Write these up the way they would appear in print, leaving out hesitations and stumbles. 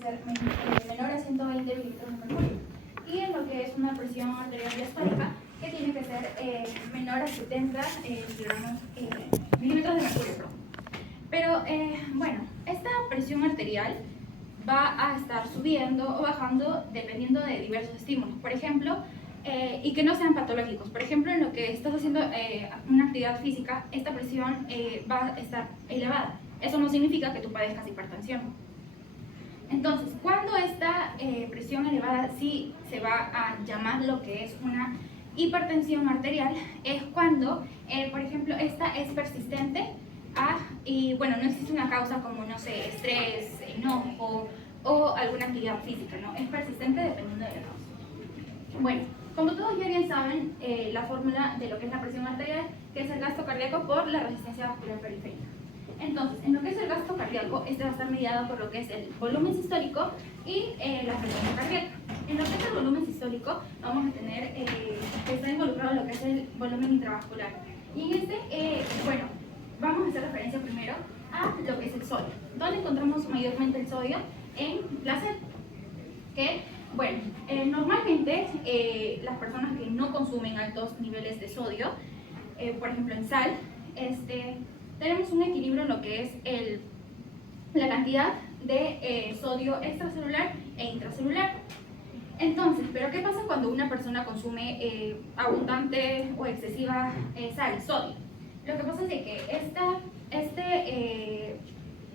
ser menor a 120 milímetros de mercurio. Y en lo que es una presión arterial diastólica, que tiene que ser menor a 70 milímetros de mercurio. Perdón. Pero bueno, esta presión arterial va a estar subiendo o bajando dependiendo de diversos estímulos. Por ejemplo, y que no sean patológicos. Por ejemplo, en lo que estás haciendo una actividad física, esta presión va a estar elevada. Eso no significa que tú padezcas hipertensión. Entonces, cuando esta presión elevada sí se va a llamar lo que es una hipertensión arterial, es cuando, por ejemplo, esta es persistente y bueno, no existe una causa como, no sé, estrés, enojo o alguna actividad física, ¿no? Es persistente dependiendo de la causa. Bueno, como todos ya bien saben, la fórmula de lo que es la presión arterial, que es el gasto cardíaco por la resistencia vascular periférica. Entonces, en lo que es el gasto cardíaco, este va a estar mediado por lo que es el volumen sistólico y la frecuencia cardíaca. En lo que es el volumen sistólico, vamos a tener que está involucrado lo que es el volumen intravascular. Y en este, bueno, vamos a hacer referencia primero a lo que es el sodio. ¿Dónde encontramos mayormente el sodio? En la sed. Que, bueno, normalmente las personas que no consumen altos niveles de sodio, por ejemplo en sal, tenemos un equilibrio en lo que es la cantidad de sodio extracelular e intracelular. Entonces, ¿pero qué pasa cuando una persona consume abundante o excesiva sal, sodio? Lo que pasa es de que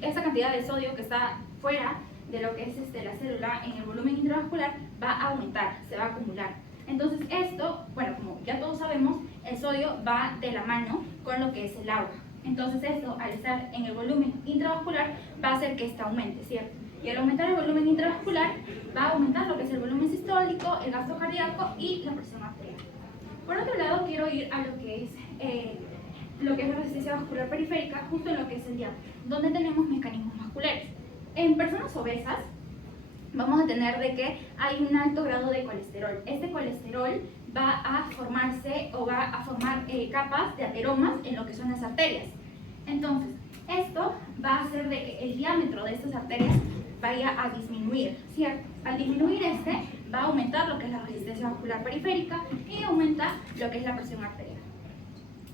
esta cantidad de sodio que está fuera de lo que es la célula en el volumen intravascular va a aumentar, se va a acumular. Entonces esto, bueno, como ya todos sabemos, el sodio va de la mano con lo que es el agua. Entonces esto, al estar en el volumen intravascular, va a hacer que este aumente, ¿cierto? Y al aumentar el volumen intravascular, va a aumentar lo que es el volumen sistólico, el gasto cardíaco y la presión arterial. Por otro lado, quiero ir a lo que es la resistencia vascular periférica, justo en lo que es el diámetro, donde tenemos mecanismos vasculares. En personas obesas, vamos a tener de que hay un alto grado de colesterol. Este colesterol va a formarse o va a formar capas de ateromas en lo que son las arterias. Entonces, esto va a hacer de que el diámetro de estas arterias vaya a disminuir, ¿cierto? Al disminuir va a aumentar lo que es la resistencia vascular periférica y aumenta lo que es la presión arterial.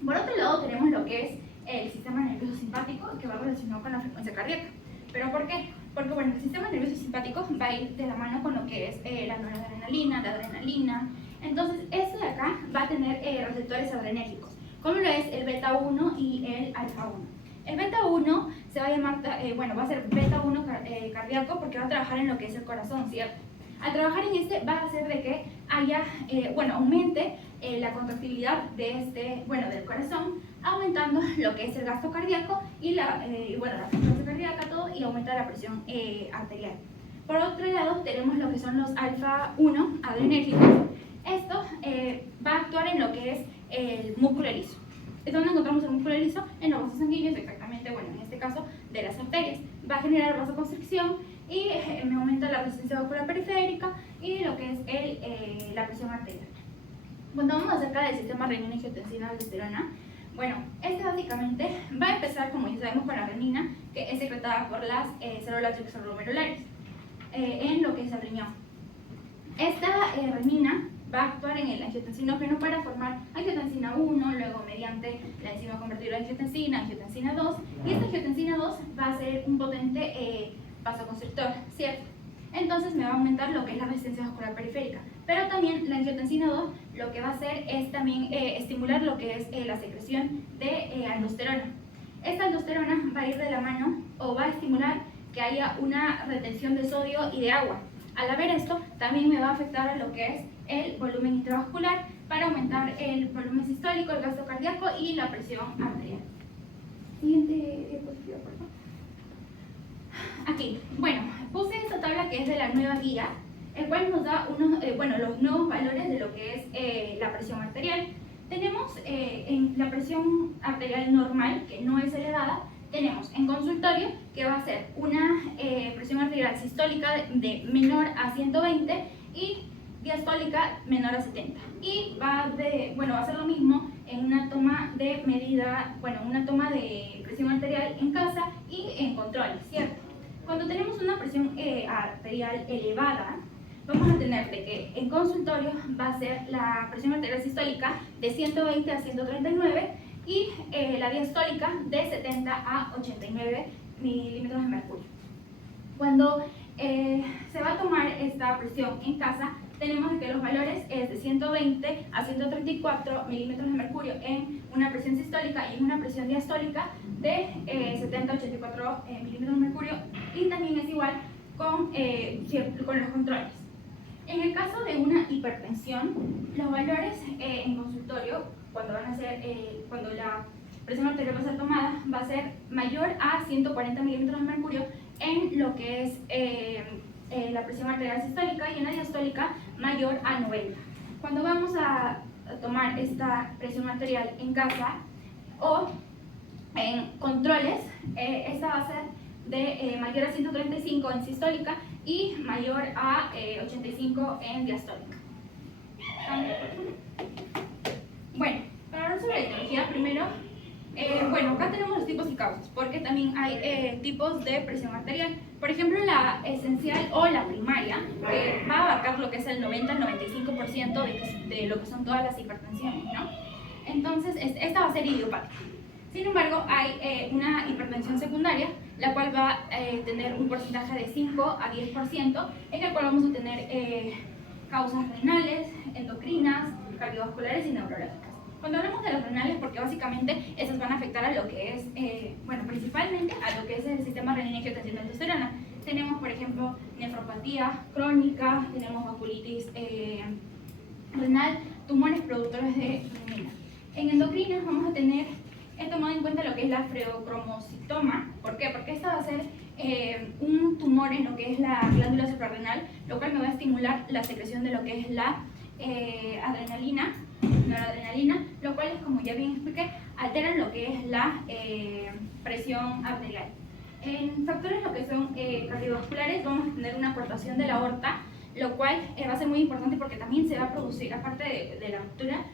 Por otro lado, tenemos lo que es el sistema nervioso simpático, que va relacionado con la frecuencia cardíaca. ¿Pero por qué? Porque bueno, el sistema nervioso simpático va a ir de la mano con lo que es la noradrenalina, la adrenalina. Entonces, esto de acá va a tener receptores adrenérgicos, como lo es el beta 1 y el alfa 1. El beta 1 se va a llamar, va a ser beta 1 cardíaco porque va a trabajar en lo que es el corazón, ¿cierto? Al trabajar en va a hacer de que haya, aumente la contractibilidad de del corazón, aumentando lo que es el gasto cardíaco y la frecuencia cardíaca, todo, y aumenta la presión arterial. Por otro lado, tenemos lo que son los alfa 1 adrenérgicos. Esto va a actuar en lo que es el músculo liso. ¿Es donde encontramos el músculo liso? En los vasos sanguíneos, exactamente, bueno, en este caso, de las arterias. Va a generar vasoconstricción y me aumenta la resistencia vascular periférica y lo que es la presión arterial. Cuando vamos acerca del sistema renina-angiotensina-aldosterona, bueno, básicamente va a empezar, como ya sabemos, con la renina, que es secretada por las células extraglomerulares en lo que es el riñón. Esta renina va a actuar en el angiotensinógeno para formar angiotensina 1, luego mediante la enzima convertidora de angiotensina 2, y esta angiotensina 2 va a ser un potente vasoconstrictor, ¿cierto? Entonces me va a aumentar lo que es la resistencia vascular periférica. Pero también la angiotensina 2 lo que va a hacer es también estimular lo que es la secreción de aldosterona. Esta aldosterona va a ir de la mano o va a estimular que haya una retención de sodio y de agua. Al haber esto, también me va a afectar a lo que es el volumen intravascular para aumentar el volumen sistólico, el gasto cardíaco y la presión arterial. Siguiente diapositiva, por favor. Aquí, bueno, puse esta tabla que es de la nueva guía, el cual nos da los nuevos valores de lo que es la presión arterial. Tenemos en la presión arterial normal, que no es elevada, tenemos en consultorio que va a ser una presión arterial sistólica de menor a 120 y diastólica menor a 70. Y va a ser lo mismo en una toma de presión arterial en casa y en control, ¿cierto? Cuando tenemos una presión arterial elevada, vamos a tener de que en consultorio va a ser la presión arterial sistólica de 120 a 139 y la diastólica de 70 a 89 milímetros de mercurio. Cuando se va a tomar esta presión en casa, tenemos que los valores es de 120 a 134 milímetros de mercurio en una presión sistólica y en una presión diastólica de 70 a 84 milímetros de mercurio, y también es igual con los controles. En el caso de una hipertensión, los valores en consultorio, cuando la presión arterial va a ser tomada, va a ser mayor a 140 milímetros de mercurio en lo que es la presión arterial sistólica, y en la diastólica mayor a 90. Cuando vamos a tomar esta presión arterial en casa o en controles, esta va a ser de mayor a 135 en sistólica y mayor a 85 en diastólica. Bueno, para hablar sobre la etiología, primero, acá tenemos los tipos y causas, porque también hay tipos de presión arterial. Por ejemplo, la esencial o la primaria, que va a abarcar lo que es el 90 al 95% de lo que son todas las hipertensiones, ¿no? Entonces, esta va a ser idiopática. Sin embargo, hay una hipertensión secundaria, la cual va a tener un porcentaje de 5 a 10%, en el cual vamos a tener causas renales, endocrinas, cardiovasculares y neurológicas. Cuando hablamos de las renales, porque básicamente esas van a afectar a lo que es, principalmente a lo que es el sistema renina-angiotensina-aldosterona. Tenemos, por ejemplo, nefropatía crónica, tenemos vasculitis renal, tumores productores de renina. En endocrinas vamos a tener, he tomado en cuenta lo que es la freocromocitoma. ¿Por qué? Porque esta va a ser un tumor en lo que es la glándula suprarrenal, lo cual me va a estimular la secreción de lo que es la adrenalina, lo cual, como ya bien expliqué, alteran lo que es la presión arterial. En factores lo que son cardiovasculares, vamos a tener una cortación de la aorta, lo cual va a ser muy importante porque también se va a producir, aparte de la ruptura,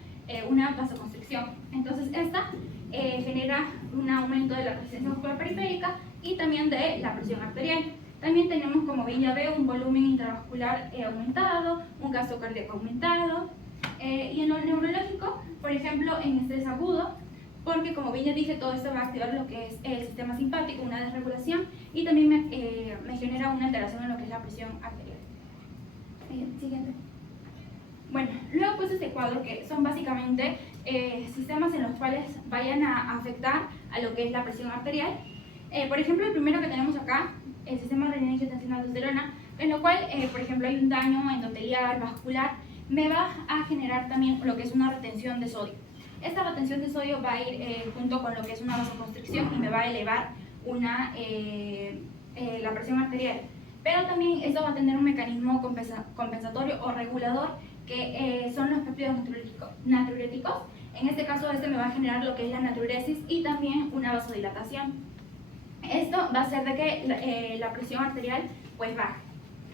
una vasoconstricción. Entonces esta genera un aumento de la resistencia muscular periférica y también de la presión arterial. También tenemos, como bien ya veo, un volumen intravascular aumentado, un gasto cardíaco aumentado, y en lo neurológico, por ejemplo, en estrés agudo, porque como bien ya dije, todo esto va a activar lo que es el sistema simpático, una desregulación, y también me genera una alteración en lo que es la presión arterial. Siguiente. Bueno, luego pues este cuadro, que son básicamente sistemas en los cuales vayan a afectar a lo que es la presión arterial. Por ejemplo, el primero que tenemos acá, el sistema renina-angiotensina-aldosterona, en lo cual, por ejemplo, hay un daño endotelial, vascular, me va a generar también lo que es una retención de sodio. Esta retención de sodio va a ir junto con lo que es una vasoconstricción y me va a elevar la presión arterial. Pero también esto va a tener un mecanismo compensatorio o regulador, que son los péptidos natriuréticos. En este caso, este me va a generar lo que es la natriuresis y también una vasodilatación. Esto va a hacer de que la presión arterial pues baje.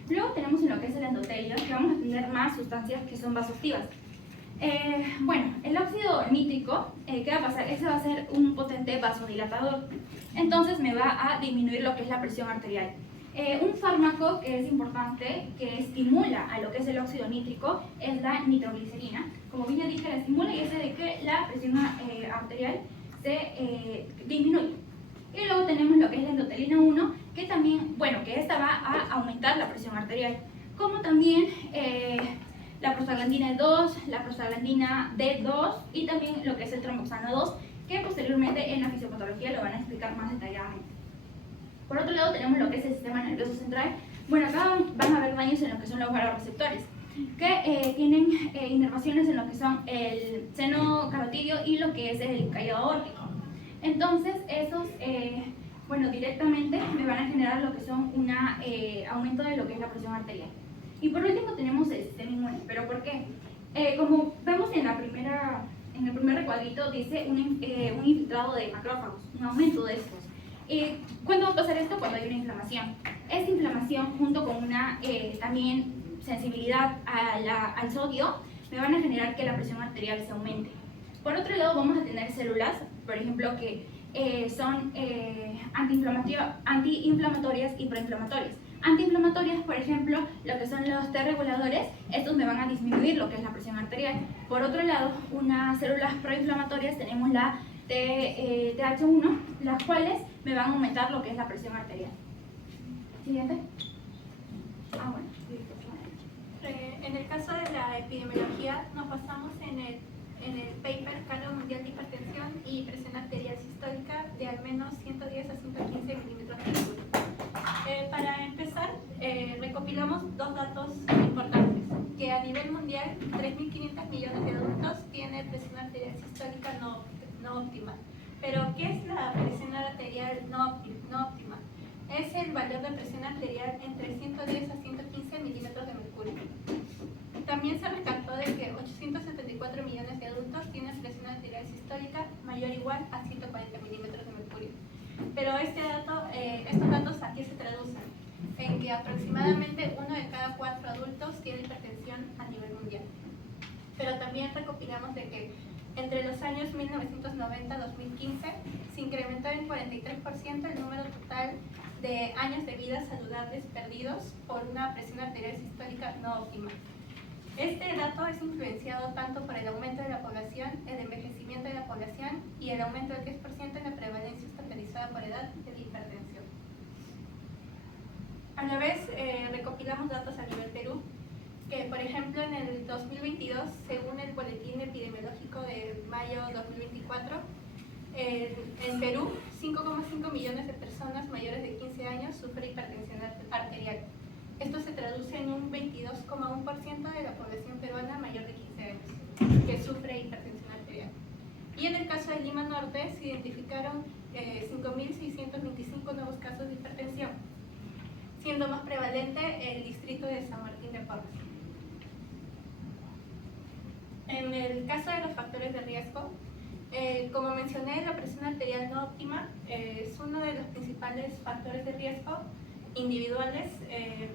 Luego tenemos en lo que es el endotelio, que vamos a tener más sustancias que son vasoactivas. El óxido nítrico, ¿qué va a pasar? Ese va a ser un potente vasodilatador. Entonces me va a disminuir lo que es la presión arterial. Un fármaco que es importante, que estimula a lo que es el óxido nítrico, es la nitroglicerina. Como bien ya dije, la estimula y hace de que la presión arterial se disminuya. Y luego tenemos lo que es la endotelina 1, que también, que esta va a aumentar la presión arterial. Como también la prostaglandina 2, la prostaglandina D2 y también lo que es el tromboxano 2, que posteriormente en la fisiopatología lo van a explicar más detalladamente. Por otro lado tenemos lo que es el sistema nervioso central. Acá van a haber daños en lo que son los vasoreceptores, que tienen inervaciones en lo que son el seno carotidio y lo que es el callado aórtico. Entonces, esos, directamente me van a generar lo que son un aumento de lo que es la presión arterial. Y por último tenemos el sistema inmune. ¿Pero por qué? Como vemos en el primer recuadrito, dice un infiltrado de macrófagos, un aumento de estos. ¿Cuándo va a pasar esto? Cuando hay una inflamación. Esta inflamación, junto con una también sensibilidad al sodio, me van a generar que la presión arterial se aumente. Por otro lado, vamos a tener células, por ejemplo, que son antiinflamatorias y proinflamatorias. Antiinflamatorias, por ejemplo, lo que son los T reguladores, estos me van a disminuir lo que es la presión arterial. Por otro lado, unas células proinflamatorias tenemos la TH1, las cuales me van a aumentar lo que es la presión arterial. Siguiente. Bueno. En el caso de la epidemiología, nos basamos en el paper Cargo Mundial de Hipertensión y Presión Arterial Sistólica de al menos 110 a 115 milímetros de mercurio. Para empezar, recopilamos dos datos importantes, que a nivel mundial 3.500 millones de adultos tienen presión arterial sistólica no óptima. Pero, ¿qué es la presión arterial no óptima? Es el valor de presión arterial entre 110 a 115 milímetros de mercurio. También se rescató de que 874 millones de adultos tienen presión arterial sistólica mayor o igual a 140 milímetros de mercurio. Pero estos datos ¿a qué se traducen? En que aproximadamente 1 de cada 4 adultos tiene hipertensión a nivel mundial. Pero también recopilamos de que entre los años 1990 y 2015 se incrementó en 43% el número total de años de vida saludables perdidos por una presión arterial sistólica no óptima. Este dato es influenciado tanto por el aumento de la población, el envejecimiento de la población y el aumento del 10% en la prevalencia estandarizada por edad de la hipertensión. A la vez, recopilamos datos a nivel Perú, que por ejemplo en el 2022, según el Boletín Epidemiológico de mayo 2024, en Perú, 5,5 millones de personas mayores de 15 años sufren hipertensión arterial. Esto se traduce en un 22,1% de la población peruana mayor de 15 años que sufre hipertensión arterial. Y en el caso de Lima Norte se identificaron 5.625 nuevos casos de hipertensión, siendo más prevalente el distrito de San Martín de Porres. En el caso de los factores de riesgo, como mencioné, la presión arterial no óptima es uno de los principales factores de riesgo individuales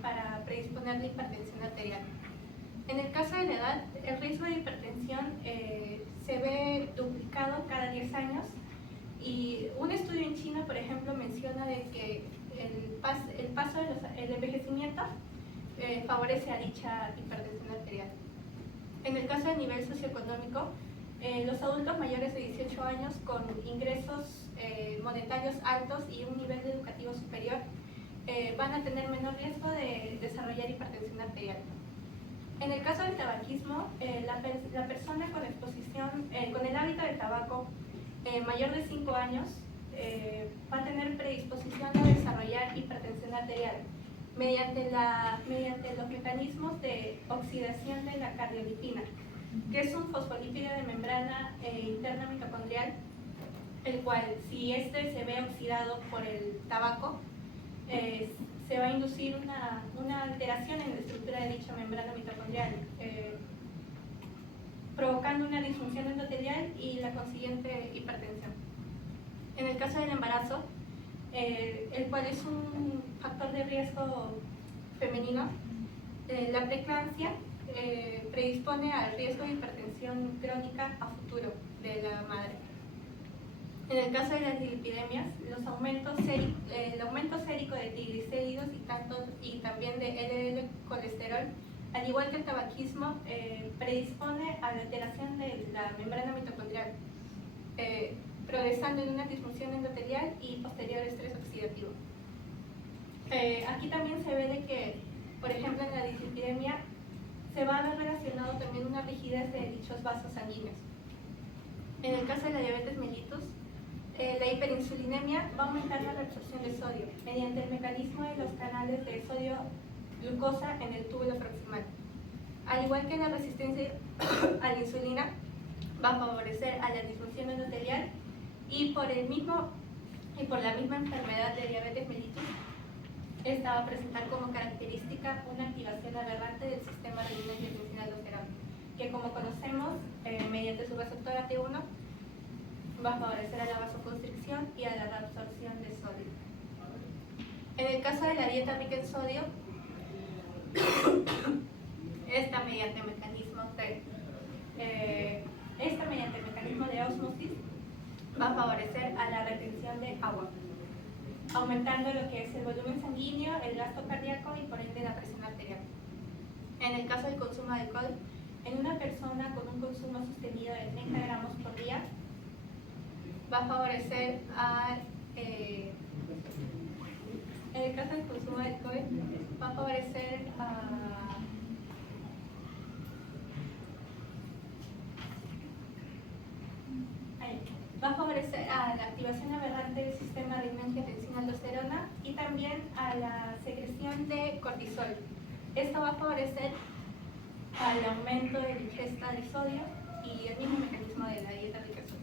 para predisponer a la hipertensión arterial. En el caso de la edad, el riesgo de hipertensión se ve duplicado cada 10 años y un estudio en China, por ejemplo, menciona de que el envejecimiento favorece a dicha hipertensión arterial. En el caso del nivel socioeconómico, los adultos mayores de 18 años con ingresos monetarios altos y un nivel educativo superior van a tener menor riesgo de desarrollar hipertensión arterial. En el caso del tabaquismo, la persona con exposición, con el hábito del tabaco mayor de 5 años va a tener predisposición a desarrollar hipertensión arterial mediante los mecanismos de oxidación de la cardiolipina, que es un fosfolípido de membrana interna mitocondrial, el cual, si este se ve oxidado por el tabaco, se va a inducir una alteración en la estructura de dicha membrana mitocondrial, provocando una disfunción endotelial y la consiguiente hipertensión. En el caso del embarazo, el cual es un factor de riesgo femenino, la preeclampsia predispone al riesgo de hipertensión crónica a futuro de la madre. En el caso de las dislipidemias, el aumento sérico de triglicéridos y también de LDL colesterol, al igual que el tabaquismo, predispone a la alteración de la membrana mitocondrial, progresando en una disfunción endotelial y posterior estrés oxidativo. Aquí también se ve de que, por ejemplo, en la dislipidemia se va a ver relacionado también una rigidez de dichos vasos sanguíneos. En el caso de la diabetes mellitus, la hiperinsulinemia va a aumentar la reabsorción de sodio mediante el mecanismo de los canales de sodio-glucosa en el túbulo proximal. Al igual que la resistencia a la insulina, va a favorecer a la disfunción endotelial y por la misma enfermedad de diabetes mellitus, esta va a presentar como característica una activación aberrante del sistema renina-angiotensina-aldosterona, que como conocemos, mediante su receptor AT1, va a favorecer a la vasoconstricción y a la reabsorción de sodio. En el caso de la dieta rica en sodio, esta mediante mecanismo de ósmosis va a favorecer a la retención de agua, aumentando lo que es el volumen sanguíneo, el gasto cardíaco y por ende la presión arterial. En el caso del consumo de alcohol, en una persona con un consumo sostenido de 30 gramos por día, va a favorecer en el caso del consumo de alcohol, va a favorecer a la activación aberrante del sistema renina-angiotensina-aldosterona y también a la secreción de cortisol. Esto va a favorecer al aumento de la ingesta de sodio y el mismo mecanismo de la dieta rica en sodio.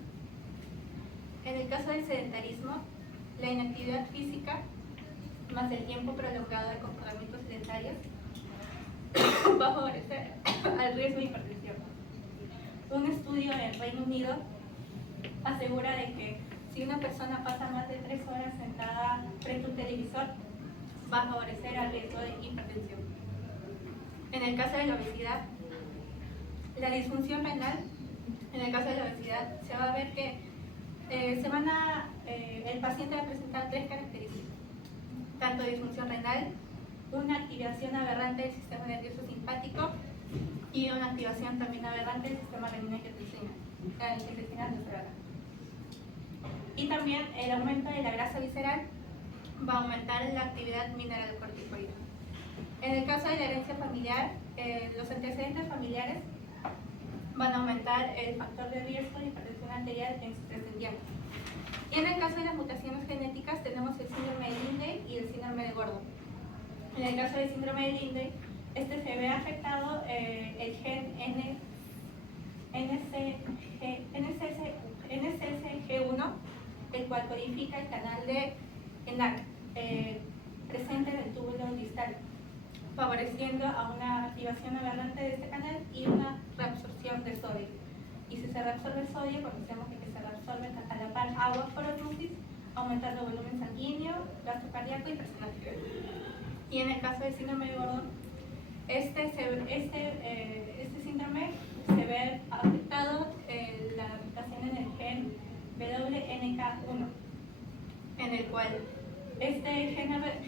En el caso del sedentarismo, la inactividad física más el tiempo prolongado de comportamientos sedentarios va a favorecer al riesgo de hipertensión. Un estudio en Reino Unido asegura de que si una persona pasa más de 3 horas sentada frente a un televisor, va a favorecer al riesgo de hipertensión. En el caso de la obesidad, la disfunción renal, en el caso de la obesidad, se va a ver que el paciente va a presentar 3 características, tanto disfunción renal, una activación aberrante del sistema nervioso simpático y una activación también aberrante del sistema renina-angiotensina-aldosterona. Y también el aumento de la grasa visceral va a aumentar la actividad mineralocorticoide. En el caso de la herencia familiar, los antecedentes familiares van a aumentar el factor de riesgo de hipertensión arterial en sus descendientes. Y en el caso de las mutaciones genéticas tenemos el síndrome de Lindley y el síndrome de Gordon. En el caso del síndrome de Lindley, se ve afectado el gen NSSG1, el cual codifica el canal de ENaC presente en el túbulo distal, favoreciendo a una activación aberrante de este canal y una reabsorción de sodio. Y si se reabsorbe el sodio, conocemos que se reabsorbe a la par agua por osmosis, aumentando el volumen sanguíneo, gasto cardíaco y presión arterial. Y en el caso del síndrome de Gordon, este síndrome se ve afectado la mutación en el gen WNK1, en el cual este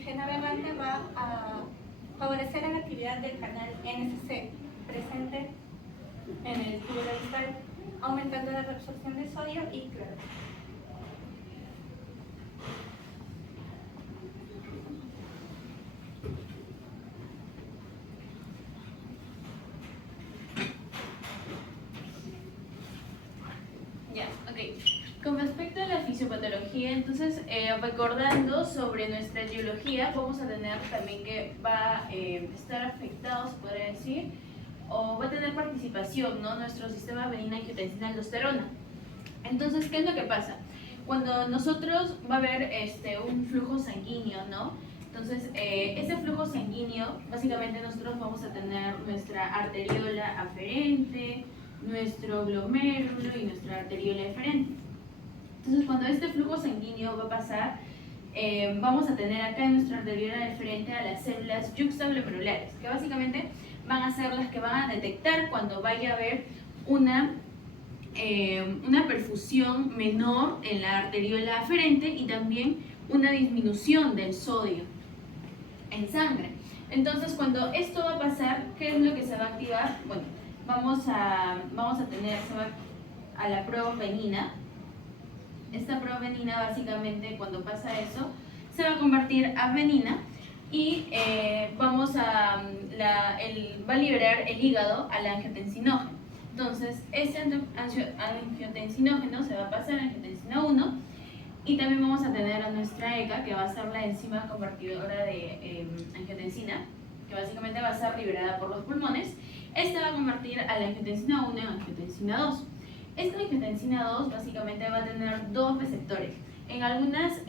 gen aberrante va a favorecer a la actividad del canal NSC presente en el túbulo distal, aumentando la reabsorción de sodio y cloro. Ya, ok. Con respecto a la fisiopatología, entonces, recordando sobre nuestra etiología, vamos a tener también que va a estar afectado, se podría decir, o va a tener participación, ¿no? Nuestro sistema renina-angiotensina-aldosterona. Entonces, ¿qué es lo que pasa? Cuando nosotros va a haber un flujo sanguíneo, ¿no? Entonces, ese flujo sanguíneo, básicamente nosotros vamos a tener nuestra arteriola aferente, nuestro glomérulo y nuestra arteriola eferente. Entonces, cuando este flujo sanguíneo va a pasar, vamos a tener acá en nuestra arteriola eferente a las células yuxtaglomerulares, que básicamente van a ser las que van a detectar cuando vaya a haber una perfusión menor en la arteriola aferente y también una disminución del sodio en sangre. Entonces, cuando esto va a pasar, ¿qué es lo que se va a activar? Bueno, vamos a tener a la provenina. Esta provenina, básicamente, cuando pasa eso, se va a convertir a venina y va a liberar el hígado al angiotensinógeno. Entonces, ese angiotensinógeno se va a pasar a angiotensina 1 y también vamos a tener a nuestra ECA, que va a ser la enzima convertidora de angiotensina, que básicamente va a ser liberada por los pulmones. Esta va a convertir a la angiotensina 1 en angiotensina 2. Esta angiotensina 2 básicamente va a tener 2 receptores. En algunas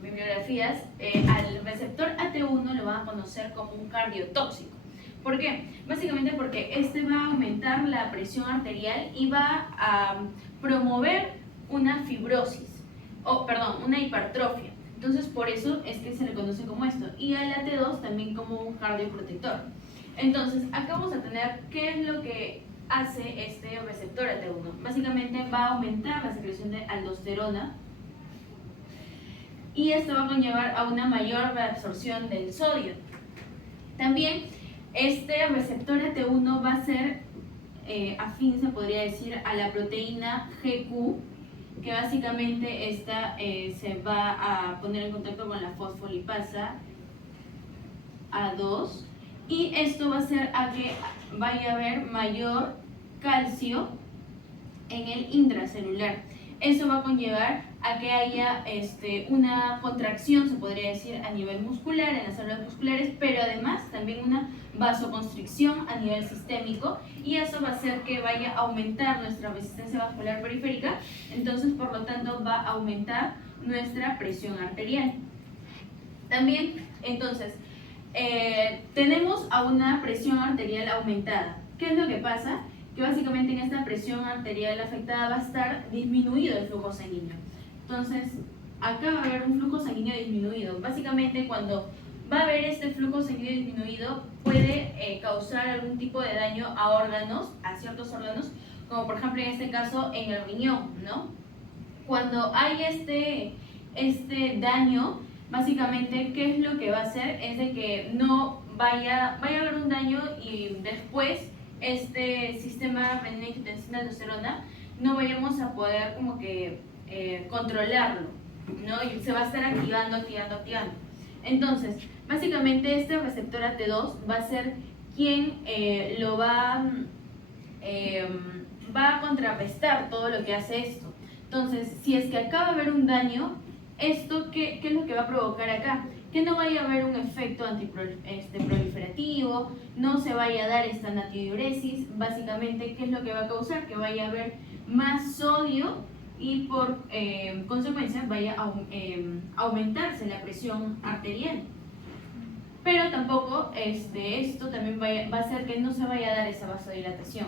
bibliografías, al receptor AT1 lo van a conocer como un cardiotóxico. ¿Por qué? Básicamente porque este va a aumentar la presión arterial y va a promover una fibrosis, una hipertrofia. Entonces, por eso es que se le conoce como esto. Y al AT2 también como un cardioprotector. Entonces, acá vamos a tener qué es lo que hace este receptor AT1? Básicamente va a aumentar la secreción de aldosterona y esto va a conllevar a una mayor reabsorción del sodio. También este receptor AT1 va a ser afín, se podría decir, a la proteína GQ, que básicamente esta se va a poner en contacto con la fosfolipasa A2, y esto va a hacer a que vaya a haber mayor calcio en el intracelular. Eso va a conllevar a que haya una contracción, se podría decir, a nivel muscular, en las células musculares, pero además también una vasoconstricción a nivel sistémico, y eso va a hacer que vaya a aumentar nuestra resistencia vascular periférica. Entonces, por lo tanto, va a aumentar nuestra presión arterial. También, entonces, tenemos a una presión arterial aumentada. ¿Qué es lo que pasa? Que básicamente en esta presión arterial afectada va a estar disminuido el flujo sanguíneo. Entonces, acá va a haber un flujo sanguíneo disminuido. Básicamente, cuando va a haber este flujo sanguíneo disminuido, puede causar algún tipo de daño a órganos, a ciertos órganos, como por ejemplo en este caso en el riñón, ¿no? Cuando hay este daño, básicamente, ¿qué es lo que va a hacer? Es de que no vaya a haber un daño y después este sistema renina-angiotensina-aldosterona no vayamos a poder como que controlarlo, ¿no? Y se va a estar activando. Entonces, básicamente este receptor AT2 va a ser quien lo va a contrarrestar todo lo que hace esto. Entonces, si es que acá va a haber un daño, ¿esto qué es lo que va a provocar acá? Que no vaya a haber un efecto proliferativo, no se vaya a dar esta natriuresis. Básicamente, ¿qué es lo que va a causar? Que vaya a haber más sodio y por consecuencia vaya a aumentarse la presión arterial. Pero tampoco esto también va a hacer que no se vaya a dar esa vasodilatación.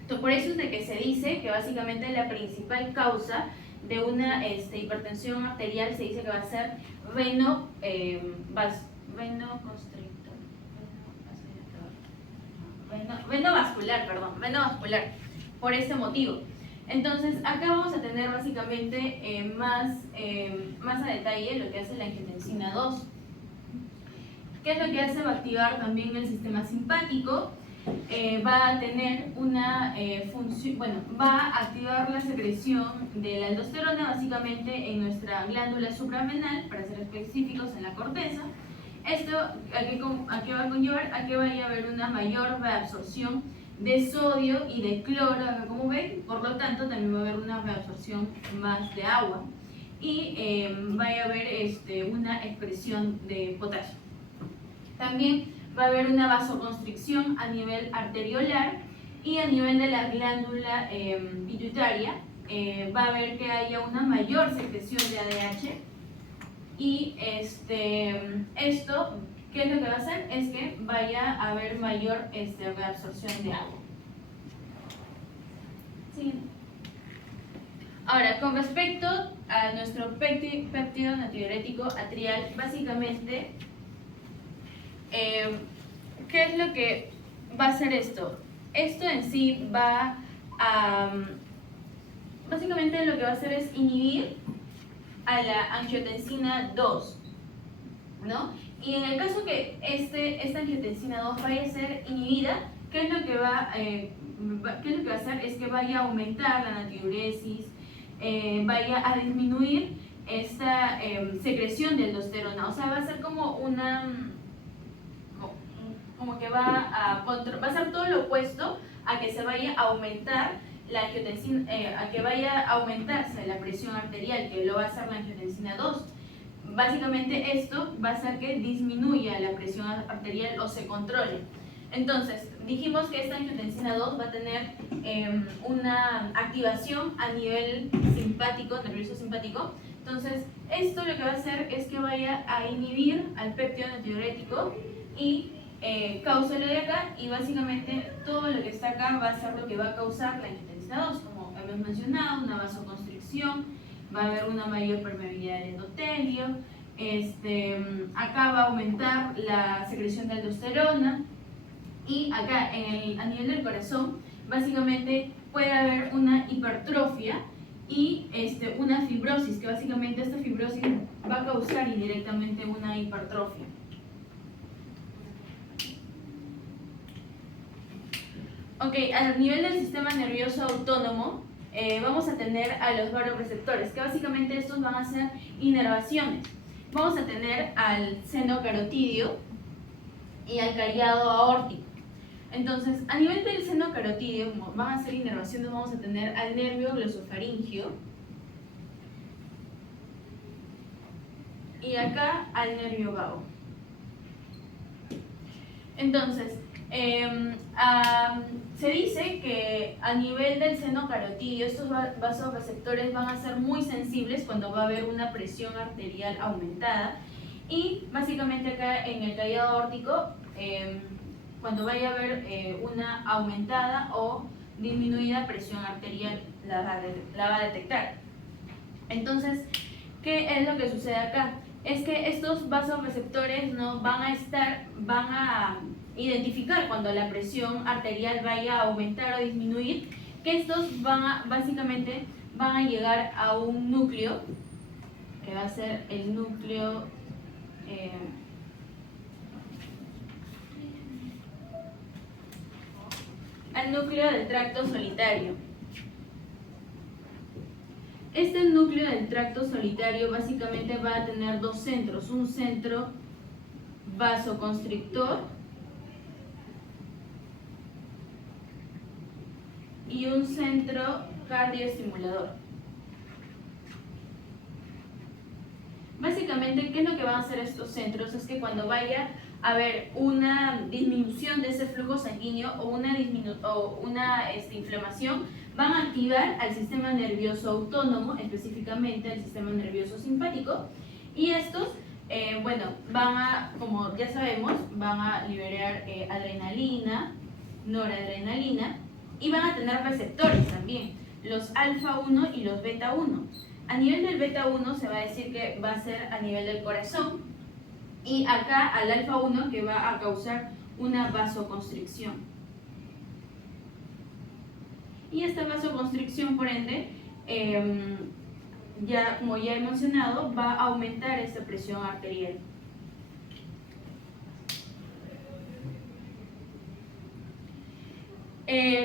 Entonces, por eso es de que se dice que básicamente la principal causa de una hipertensión arterial se dice que va a ser venovascular, por ese motivo. Entonces, acá vamos a tener básicamente más a detalle lo que hace la angiotensina 2. ¿Qué es lo que hace? Va a activar también el sistema simpático, va a tener una función, va a activar la secreción de la aldosterona básicamente en nuestra glándula suprarrenal, para ser específicos en la corteza. Esto a qué va a conllevar a que vaya a haber una mayor reabsorción de sodio y de cloro, acá como ven, por lo tanto también va a haber una reabsorción más de agua, y vaya a haber una excreción de potasio. También va a haber una vasoconstricción a nivel arteriolar, y a nivel de la glándula pituitaria va a haber que haya una mayor secreción de ADH, y esto, ¿qué es lo que va a hacer? Es que vaya a haber mayor reabsorción de agua. Sí. Ahora, con respecto a nuestro péptido natriurético atrial, básicamente, ¿qué es lo que va a hacer esto? Esto en sí va a... Básicamente lo que va a hacer es inhibir a la angiotensina 2, ¿no? Y en el caso que esta angiotensina 2 vaya a ser inhibida, ¿qué es lo que va a hacer? Es que vaya a aumentar la natriuresis, vaya a disminuir esta secreción de aldosterona. O sea, va a ser como que va a ser todo lo opuesto a que se vaya a aumentar la angiotensina, a que vaya a aumentarse la presión arterial, que lo va a hacer la angiotensina 2. Básicamente esto va a hacer que disminuya la presión arterial o se controle. Entonces, dijimos que esta angiotensina 2 va a tener una activación a nivel simpático, nervioso simpático. Entonces, esto lo que va a hacer es que vaya a inhibir al péptido natriurético y cáusalo de acá, y básicamente todo lo que está acá va a ser lo que va a causar la angiotensina 2, como hemos mencionado, una vasoconstricción, va a haber una mayor permeabilidad del endotelio, acá va a aumentar la secreción de aldosterona, y acá a nivel del corazón básicamente puede haber una hipertrofia y una fibrosis, que básicamente esta fibrosis va a causar indirectamente una hipertrofia. Ok, a nivel del sistema nervioso autónomo, vamos a tener a los vasoreceptores, que básicamente estos van a ser inervaciones. Vamos a tener al seno carotidio y al callado aórtico. Entonces, a nivel del seno carotidio, como van a ser inervaciones, vamos a tener al nervio glosofaringio y acá al nervio vago. Entonces, se dice que a nivel del seno carotidio estos vasoreceptores van a ser muy sensibles cuando va a haber una presión arterial aumentada, y básicamente acá en el callado aórtico, cuando vaya a haber una aumentada o disminuida presión arterial la va a detectar. Entonces, ¿qué es lo que sucede acá? Es que estos vasoreceptores no van a identificar cuando la presión arterial vaya a aumentar o disminuir, que estos básicamente van a llegar a un núcleo, que va a ser el núcleo al núcleo del tracto solitario. Este núcleo del tracto solitario básicamente va a tener dos centros, un centro vasoconstrictor y un centro cardioestimulador. Básicamente, ¿qué es lo que van a hacer estos centros? Es que cuando vaya a haber una disminución de ese flujo sanguíneo o una inflamación, van a activar al sistema nervioso autónomo, específicamente al sistema nervioso simpático, y estos, como ya sabemos, van a liberar adrenalina, noradrenalina, y van a tener receptores también, los alfa 1 y los beta 1. A nivel del beta 1 se va a decir que va a ser a nivel del corazón, y acá al alfa 1 que va a causar una vasoconstricción. Y esta vasoconstricción, por ende, como ya he mencionado, va a aumentar esta presión arterial.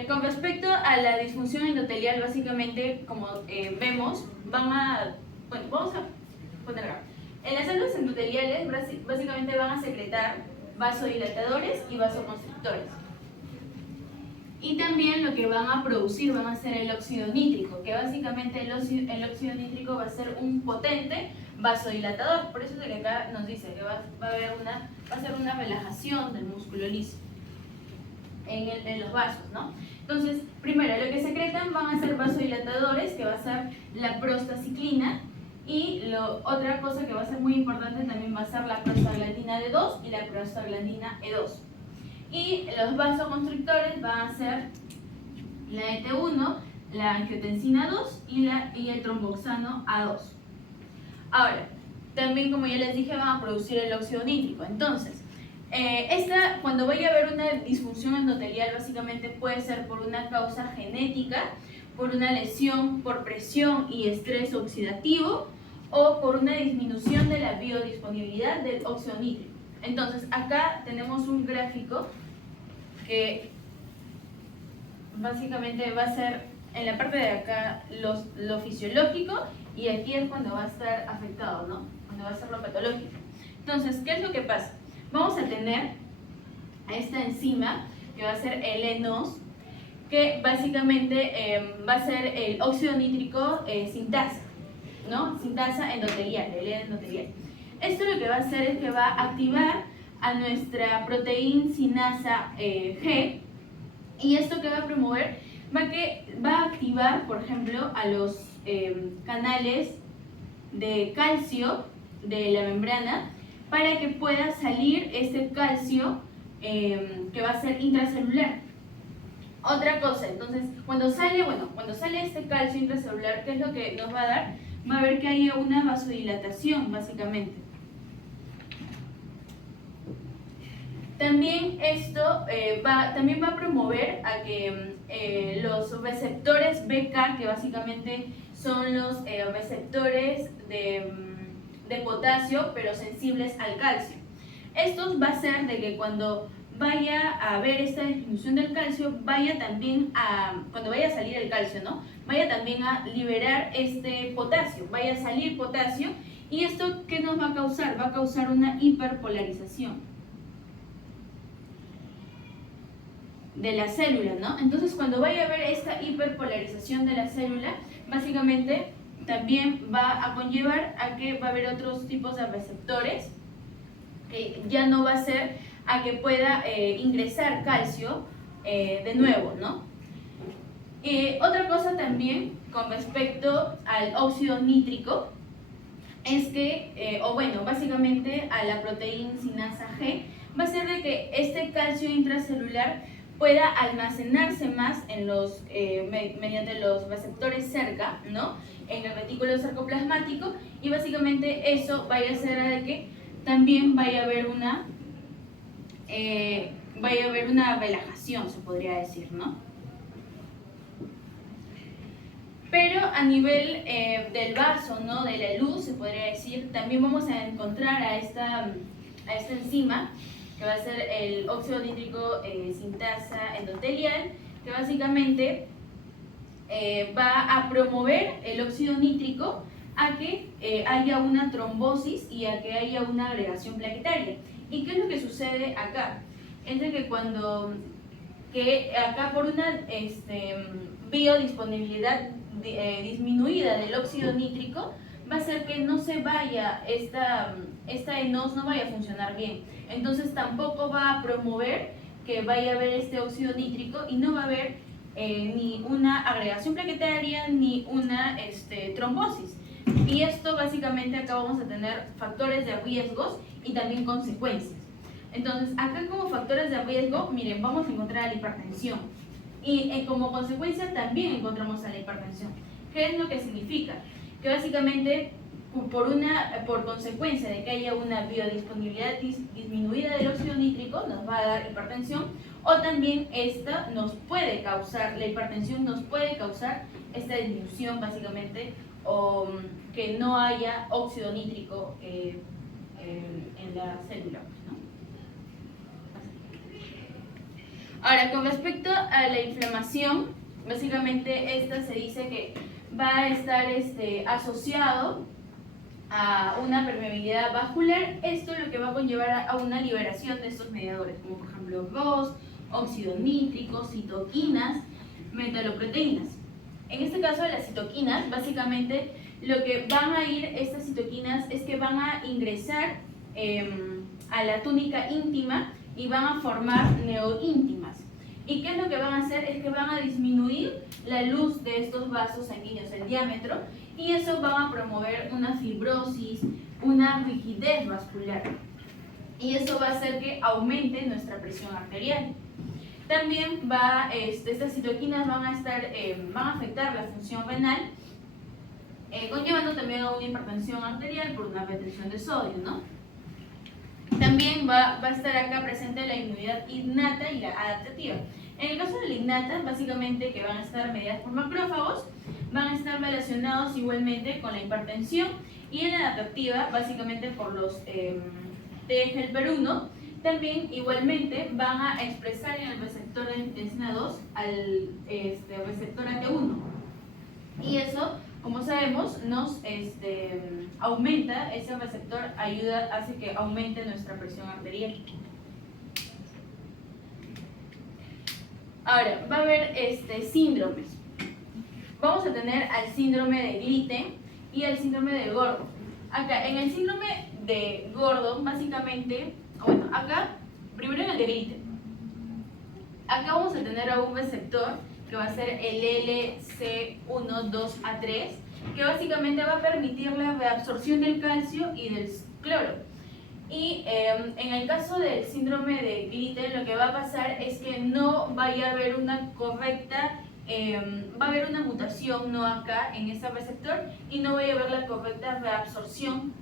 Con respecto a la disfunción endotelial, básicamente, como vemos, vamos a poner acá. En las células endoteliales básicamente van a secretar vasodilatadores y vasoconstrictores. Y también lo que van a producir van a ser el óxido nítrico, que básicamente el óxido nítrico va a ser un potente vasodilatador. Por eso es que acá nos dice que va a ser una relajación del músculo liso en los vasos, ¿no? Entonces, primero, lo que secretan van a ser vasodilatadores, que va a ser la prostaciclina, y otra cosa que va a ser muy importante también va a ser la prostaglandina D2 y la prostaglandina E2. Y los vasoconstrictores van a ser la ET1, la angiotensina 2 y el tromboxano A2. Ahora, también, como ya les dije, van a producir el óxido nítrico. Entonces, cuando vaya a haber una disfunción endotelial, básicamente puede ser por una causa genética, por una lesión por presión y estrés oxidativo, o por una disminución de la biodisponibilidad del óxido nítrico. Entonces, acá tenemos un gráfico que básicamente va a ser en la parte de acá lo fisiológico, y aquí es cuando va a estar afectado, ¿no? Cuando va a ser lo patológico. Entonces, ¿qué es lo que pasa? Vamos a tener a esta enzima, que va a ser el ENOS, que básicamente va a ser el óxido nítrico sintasa, ¿no? Sintasa endotelial, el endotelial. Esto lo que va a hacer es que va a activar a nuestra proteína sinasa G, y esto que va a promover va a activar, por ejemplo, a los canales de calcio de la membrana, para que pueda salir este calcio que va a ser intracelular. Otra cosa, entonces, cuando sale este calcio intracelular, ¿qué es lo que nos va a dar? Va a haber que haya una vasodilatación, básicamente. También esto también va a promover a que los receptores BK, que básicamente son los receptores de potasio, pero sensibles al calcio. Esto va a hacer de que cuando vaya a haber esta disminución del calcio, cuando vaya a salir el calcio, ¿no? Vaya también a liberar este potasio, vaya a salir potasio. ¿Y esto qué nos va a causar? Va a causar una hiperpolarización de la célula, ¿no? Entonces, cuando vaya a haber esta hiperpolarización de la célula, básicamente también va a conllevar a que va a haber otros tipos de receptores, que ya no va a ser a que pueda ingresar calcio de nuevo, ¿no? Otra cosa también con respecto al óxido nítrico es que, básicamente a la proteína sinasa G, va a ser de que este calcio intracelular pueda almacenarse más mediante los receptores cerca, ¿no? En el retículo sarcoplasmático, y básicamente eso vaya a hacer de que también vaya a haber una relajación, se podría decir, ¿no? Pero a nivel del vaso, ¿no? De la luz, se podría decir, también vamos a encontrar a esta enzima, que va a ser el óxido nítrico sintasa endotelial, que básicamente va a promover el óxido nítrico a que haya una trombosis y a que haya una agregación plaquetaria. ¿Y qué es lo que sucede acá? Es de que acá por una biodisponibilidad disminuida del óxido nítrico, va a hacer que no se vaya, esta ENOS no vaya a funcionar bien. Entonces tampoco va a promover que vaya a haber este óxido nítrico y no va a haber ni una agregación plaquetaria ni una trombosis. Y esto básicamente acá vamos a tener factores de riesgos y también consecuencias. Entonces acá como factores de riesgo, miren, vamos a encontrar la hipertensión. Y como consecuencia también encontramos a la hipertensión. ¿Qué es lo que significa? Que básicamente por consecuencia de que haya una biodisponibilidad disminuida del óxido nítrico, nos va a dar hipertensión, o también la hipertensión nos puede causar esta disminución básicamente, o que no haya óxido nítrico en la célula, ¿no? Ahora, con respecto a la inflamación, básicamente esta se dice que va a estar asociado a una permeabilidad vascular. Esto lo que va a conllevar a una liberación de estos mediadores, como por ejemplo ROS, óxido nítrico, citoquinas, metaloproteínas. En este caso de las citoquinas, básicamente lo que van a ir estas citoquinas es que van a ingresar a la túnica íntima y van a formar neoíntimas. ¿Y qué es lo que van a hacer? Es que van a disminuir la luz de estos vasos sanguíneos, el diámetro, y eso va a promover una fibrosis, una rigidez vascular. Y eso va a hacer que aumente nuestra presión arterial. También estas citoquinas van a afectar la función renal, conllevando también a una hipertensión arterial por una retención de sodio, ¿no? También va a estar acá presente la inmunidad innata y la adaptativa. En el caso de la innata, básicamente que van a estar mediadas por macrófagos, van a estar relacionados igualmente con la hipertensión, y en la adaptativa, básicamente por los TGLPR1, también igualmente van a expresar en el receptor de angiotensina 2 al receptor AT1. Y eso, como sabemos, nos aumenta, ese receptor hace que aumente nuestra presión arterial. Ahora, va a haber síndromes. Vamos a tener al síndrome de Gluten y al síndrome de Gordo. Acá, en el síndrome de Gordo, básicamente, primero en el de Gluten. Acá vamos a tener a un receptor que va a ser el LC12A3, que básicamente va a permitir la reabsorción del calcio y del cloro. Y en el caso del síndrome de Gluten, lo que va a pasar es que no vaya a haber una correcta, va a haber una mutación no acá en este receptor, y no vaya a haber la correcta reabsorción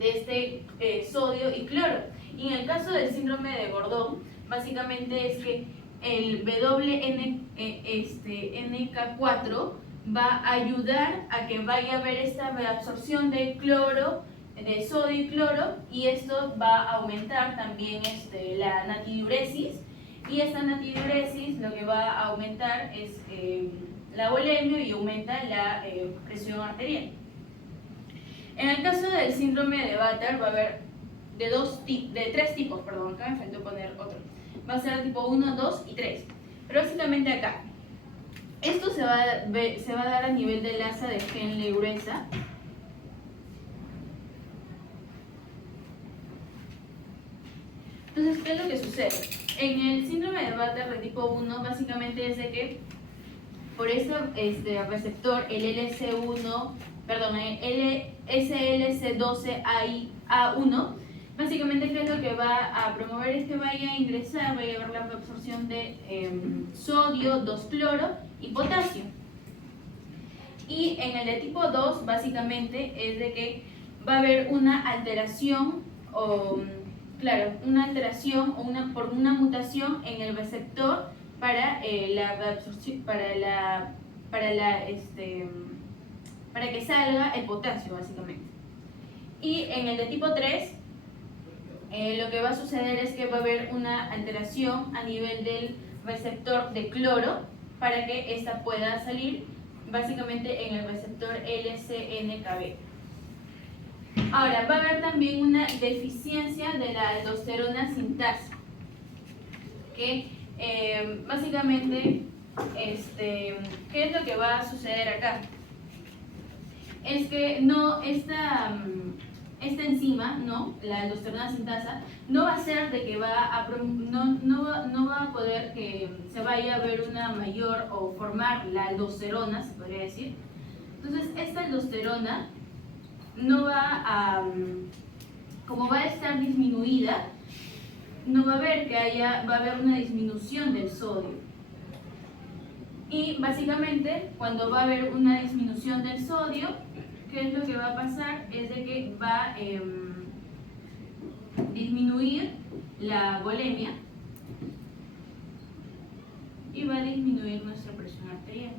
de este sodio y cloro. Y en el caso del síndrome de Gordon, básicamente es que el WNK4 va a ayudar a que vaya a haber esta reabsorción de cloro, de sodio y cloro, y esto va a aumentar también la natriuresis, y esta natriuresis lo que va a aumentar es la volemia y aumenta la presión arterial. En el caso del síndrome de Vater va a haber de tres tipos, perdón, acá me faltó poner otro. Va a ser tipo 1, 2 y 3. Pero básicamente acá, esto se va a dar a nivel de asa de Henle gruesa. Entonces, ¿qué es lo que sucede? En el síndrome de Vater de tipo 1, básicamente es de que por este receptor, el LS1, perdón, el SLC12A1, básicamente ¿qué es lo que va a promover? Es que vaya a ingresar, vaya a haber la absorción de sodio, 2-cloro y potasio. Y en el de tipo 2, básicamente es de que va a haber una alteración por una mutación en el receptor para para que salga el potasio, básicamente. Y en el de tipo 3, lo que va a suceder es que va a haber una alteración a nivel del receptor de cloro para que ésta pueda salir básicamente en el receptor LCNKB. Ahora, va a haber también una deficiencia de la aldosterona sintasa, que básicamente, ¿qué es lo que va a suceder acá? Es que esta enzima, la aldosterona sintasa, no va a ser de que no va a poder que se vaya a ver una mayor o formar la aldosterona, se podría decir. Entonces, esta aldosterona no va a, como va a estar disminuida, no va a haber va a haber una disminución del sodio. Y básicamente, cuando va a haber una disminución del sodio, ¿qué es lo que va a pasar? Es de que va a disminuir la volemia y va a disminuir nuestra presión arterial.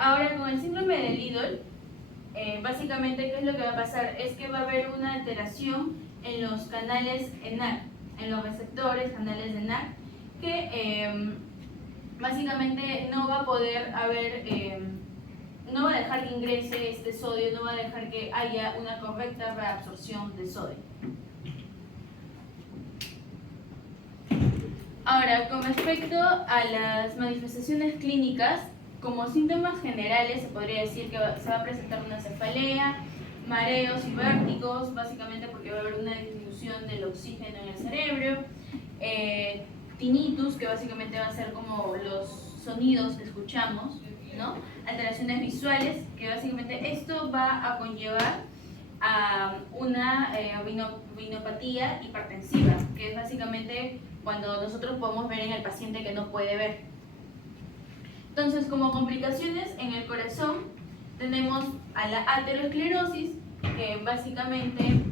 Ahora, con el síndrome de Lidl, básicamente, ¿qué es lo que va a pasar? Es que va a haber una alteración en los canales ENAC, en los receptores, canales de ENAC, que básicamente no va a poder haber, no va a dejar que ingrese este sodio, no va a dejar que haya una correcta reabsorción de sodio. Ahora, con respecto a las manifestaciones clínicas, como síntomas generales se podría decir que se va a presentar una cefalea, mareos y vértigos, básicamente porque va a haber una disminución del oxígeno en el cerebro, tinnitus, que básicamente va a ser como los sonidos que escuchamos, ¿no? Alteraciones visuales, que básicamente esto va a conllevar a una rinopatía hipertensiva, que es básicamente cuando nosotros podemos ver en el paciente que no puede ver. Entonces, como complicaciones en el corazón, tenemos a la aterosclerosis, que básicamente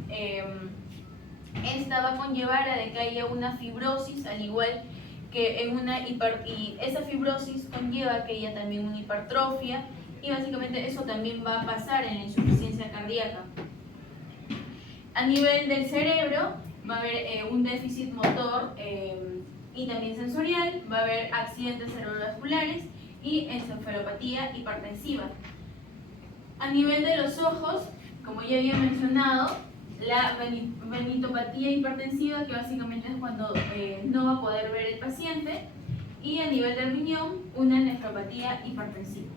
esta va a conllevar a de que haya una fibrosis, al igual que y esa fibrosis conlleva que haya también una hipertrofia, y básicamente eso también va a pasar en la insuficiencia cardíaca. A nivel del cerebro va a haber un déficit motor y también sensorial, va a haber accidentes cerebrovasculares y encefalopatía hipertensiva. A nivel de los ojos, como ya había mencionado, la retinopatía hipertensiva, que básicamente es cuando no va a poder ver el paciente, y a nivel del riñón, una nefropatía hipertensiva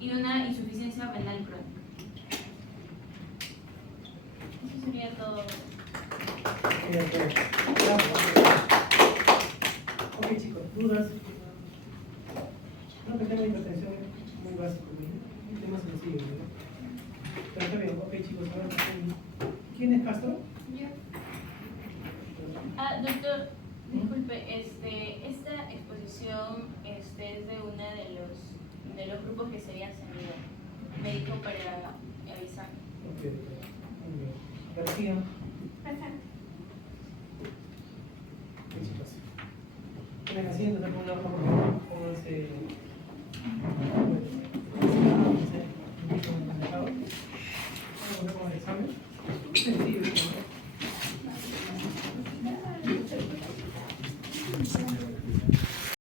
y una insuficiencia renal crónica. Eso sería todo. Ok, chicos, dudas. No, que tema de hipertensión es muy básico, un tema sencillo, ¿no? Pero está bien, ok, chicos, ahora ¿quién es Castro? Yo. Doctor, disculpe, esta exposición es de uno de los grupos que se habían salido. Me dijo para avisar. Ok, muy bien. García. Presente. Chicos. Tienen asiento, está con una hoja porque pónganse. Vamos a ver con el examen. Sencillo, ¿no?